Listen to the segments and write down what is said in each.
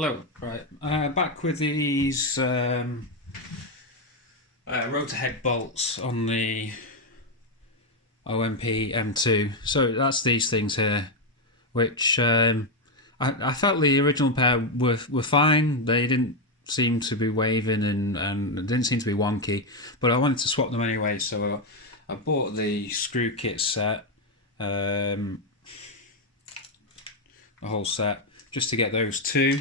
Hello, right. Back with these rotor head bolts on the OMP M2. So that's these things here, which I felt the original pair were fine. They didn't seem to be waving and didn't seem to be wonky, but I wanted to swap them anyway. So I bought the screw kit set, a whole set, just to get those two.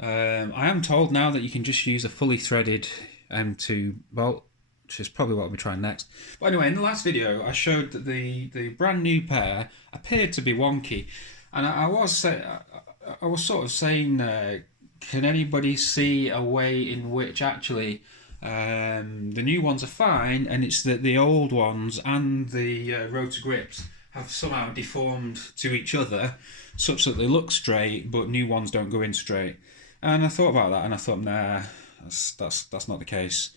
I am told now that you can just use a fully threaded M2 bolt, which is probably what I'll be trying next. But anyway, in the last video, I showed that the brand new pair appeared to be wonky, and I was sort of saying, can anybody see a way in which actually the new ones are fine, and it's that the old ones and the rotor grips have somehow deformed to each other, such that they look straight, but new ones don't go in straight. And I thought about that, and I thought, nah, that's not the case.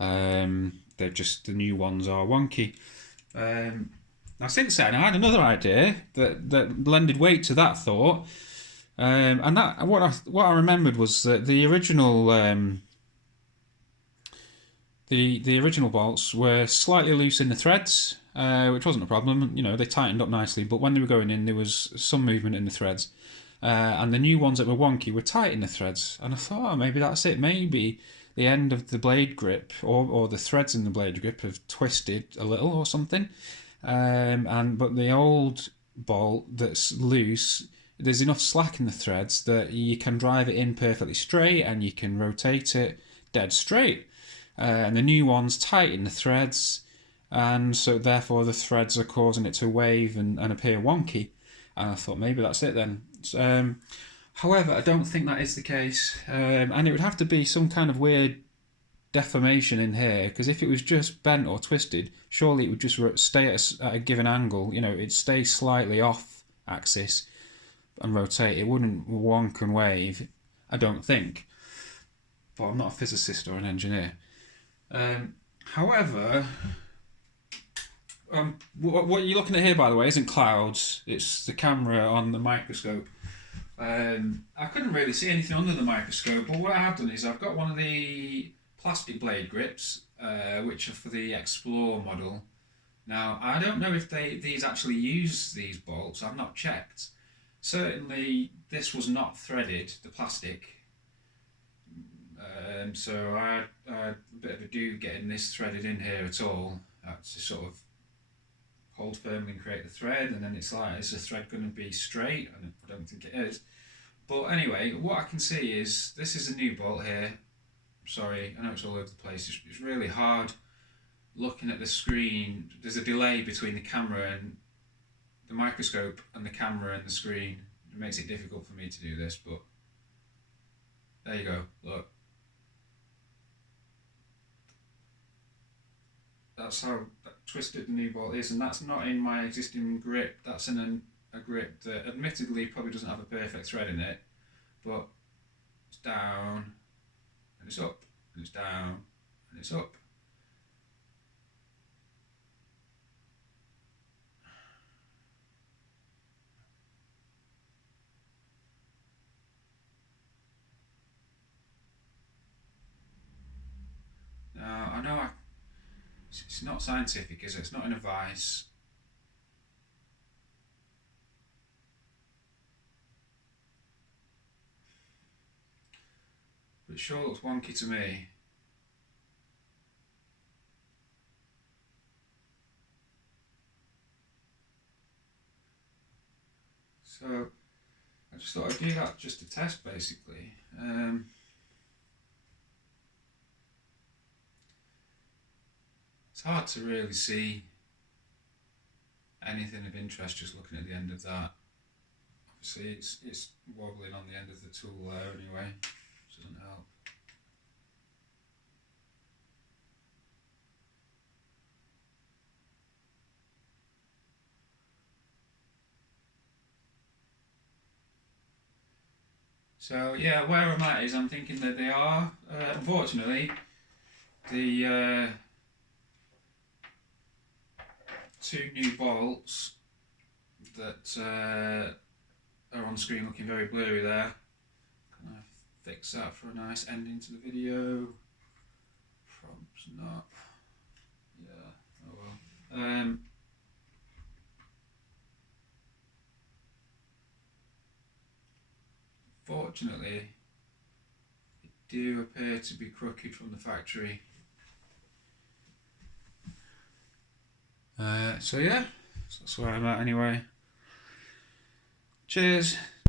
They're just the new ones are wonky. Now since then, I had another idea that lended weight to that thought, and that what I remembered was that the original the original bolts were slightly loose in the threads, which wasn't a problem. You know, they tightened up nicely, but when they were going in, there was some movement in the threads. And the new ones that were wonky were tight in the threads. And I thought, oh, maybe that's it. Maybe the end of the blade grip or the threads in the blade grip have twisted a little or something. But the old bolt that's loose, there's enough slack in the threads that you can drive it in perfectly straight and you can rotate it dead straight. And the new one's tight in the threads, and so therefore the threads are causing it to wave and appear wonky. And I thought maybe that's it then. However, I don't think that is the case, and it would have to be some kind of weird deformation in here, because if it was just bent or twisted, surely it would just stay at a given angle. You know, it'd stay slightly off axis and rotate. It wouldn't wonk and wave, I don't think. But I'm not a physicist or an engineer. However, what you're looking at here, by the way, isn't clouds. It's the camera on the microscope. I couldn't really see anything under the microscope, but what I have done is I've got one of the plastic blade grips, which are for the Explore model. Now, I don't know if these actually use these bolts. I've not checked. Certainly, this was not threaded, the plastic. So I had a bit of a do getting this threaded in here at all. To sort of hold firmly and create the thread, and then it's like, is the thread going to be straight? And I don't think it is. But anyway, what I can see is this is a new bolt here. Sorry, I know it's all over the place. It's really hard looking at the screen. There's a delay between the camera and the microscope and the camera and the screen. It makes it difficult for me to do this, but there you go, look. That's how twisted the new bolt is, and that's not in my existing grip. That's in a grip that admittedly probably doesn't have a perfect thread in it, but it's down and it's up and it's down and it's up. Now I know it's not scientific, is it? It's not an advice. But it sure looks wonky to me. So I just thought I'd do that just to test, basically. It's hard to really see anything of interest just looking at the end of that. Obviously it's wobbling on the end of the tool there anyway, which doesn't help. So yeah, where I'm at is I'm thinking that they are, unfortunately, the two new bolts that are on screen looking very blurry there. fix that for a nice ending to the video. Probs not. Yeah, oh well. Fortunately, they do appear to be crooked from the factory. So yeah, that's where I'm at anyway. Cheers.